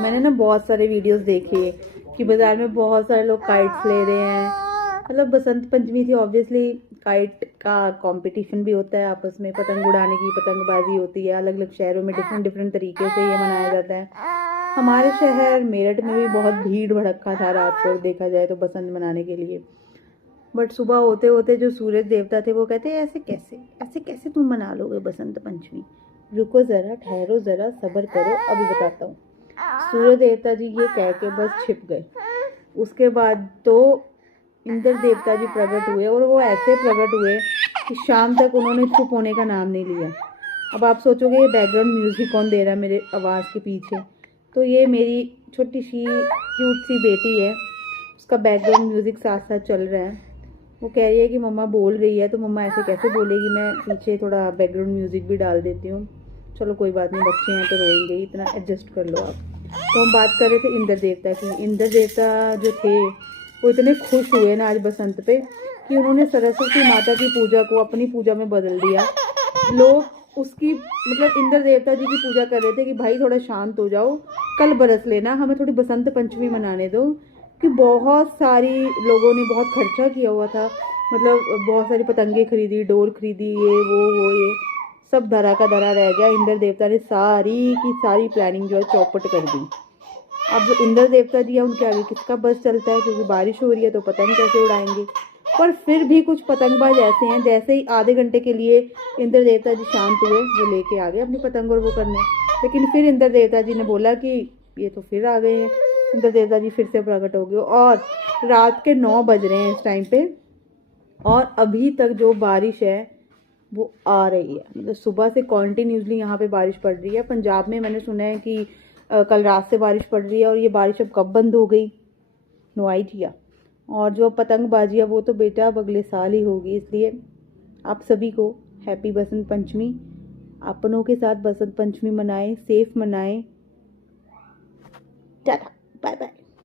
मैंने ना बहुत सारे वीडियोस देखे कि बाजार में बहुत सारे लोग काइट्स ले रहे हैं। मतलब बसंत पंचमी थी, ऑब्वियसली काइट का कंपटीशन भी होता है, आपस में पतंग उड़ाने की पतंगबाजी होती है। अलग अलग शहरों में डिफरेंट डिफरेंट तरीके से ये मनाया जाता है। हमारे शहर मेरठ में भी बहुत भीड़ भड़क्का था रात को, देखा जाए तो बसंत मनाने के लिए। बट सुबह होते होते जो सूरज देवता थे वो कहते ऐसे कैसे तुम मना लोगे बसंत पंचमी, रुको ज़रा, ठहरो ज़रा, सब्र करो, अभी बताता हूँ। सूर्य देवता जी ये कह के बस छिप गए। उसके बाद तो इंद्र देवता जी प्रकट हुए, और वो ऐसे प्रकट हुए कि शाम तक उन्होंने चुप होने का नाम नहीं लिया। अब आप सोचोगे ये बैकग्राउंड म्यूजिक कौन दे रहा है मेरे आवाज़ के पीछे? तो ये मेरी छोटी सी क्यूट सी बेटी है, उसका बैकग्राउंड म्यूजिक साथ साथ चल रहा है। वो कह रही है कि मम्मा बोल रही है, तो मम्मा ऐसे कैसे बोलेगी, मैं पीछे थोड़ा बैकग्राउंड म्यूजिक भी डाल देती हूँ। चलो कोई बात नहीं, बच्चे हैं तो रोएंगे ही, इतना एडजस्ट कर लो आप। तो हम बात कर रहे थे इंद्र देवता की। इंद्र देवता जो थे वो इतने खुश हुए ना आज बसंत पे कि उन्होंने सरस्वती माता की पूजा को अपनी पूजा में बदल दिया। लोग उसकी मतलब इंद्र देवता जी की पूजा कर रहे थे कि भाई थोड़ा शांत हो जाओ, कल बरस लेना, हमें थोड़ी बसंत पंचमी मनाने दो। कि बहुत सारी लोगों ने बहुत खर्चा किया हुआ था, मतलब बहुत सारी पतंगे खरीदी, डोर खरीदी, ये वो ये सब धरा का धरा रह गया। इंद्र देवता ने सारी की सारी प्लानिंग जो है चौपट कर दी। अब जो इंद्र देवता जी है उनके आगे किसका बस चलता है, क्योंकि बारिश हो रही है तो पतंग कैसे उड़ाएंगे। पर फिर भी कुछ पतंगबाज ऐसे हैं, जैसे ही आधे घंटे के लिए इंद्र देवता जी शांत हुए वो लेके आ गए अपनी पतंग और वो करने। लेकिन फिर इंद्र देवता जी ने बोला कि ये तो फिर आ गए हैं। इंद्र देवता जी फिर से प्रकट हो गए, और रात के 9 बज रहे हैं इस टाइम पे, और अभी तक जो बारिश है वो आ रही है। मतलब सुबह से कॉन्टिन्यूसली यहाँ पे बारिश पड़ रही है। पंजाब में मैंने सुना है कि कल रात से बारिश पड़ रही है, और ये बारिश अब कब बंद हो गई, नो आइडिया। और जो पतंगबाजी है वो तो बेटा अब अगले साल ही होगी। इसलिए आप सभी को हैप्पी बसंत पंचमी। अपनों के साथ बसंत पंचमी मनाएं, सेफ मनाएं। Tata, bye bye.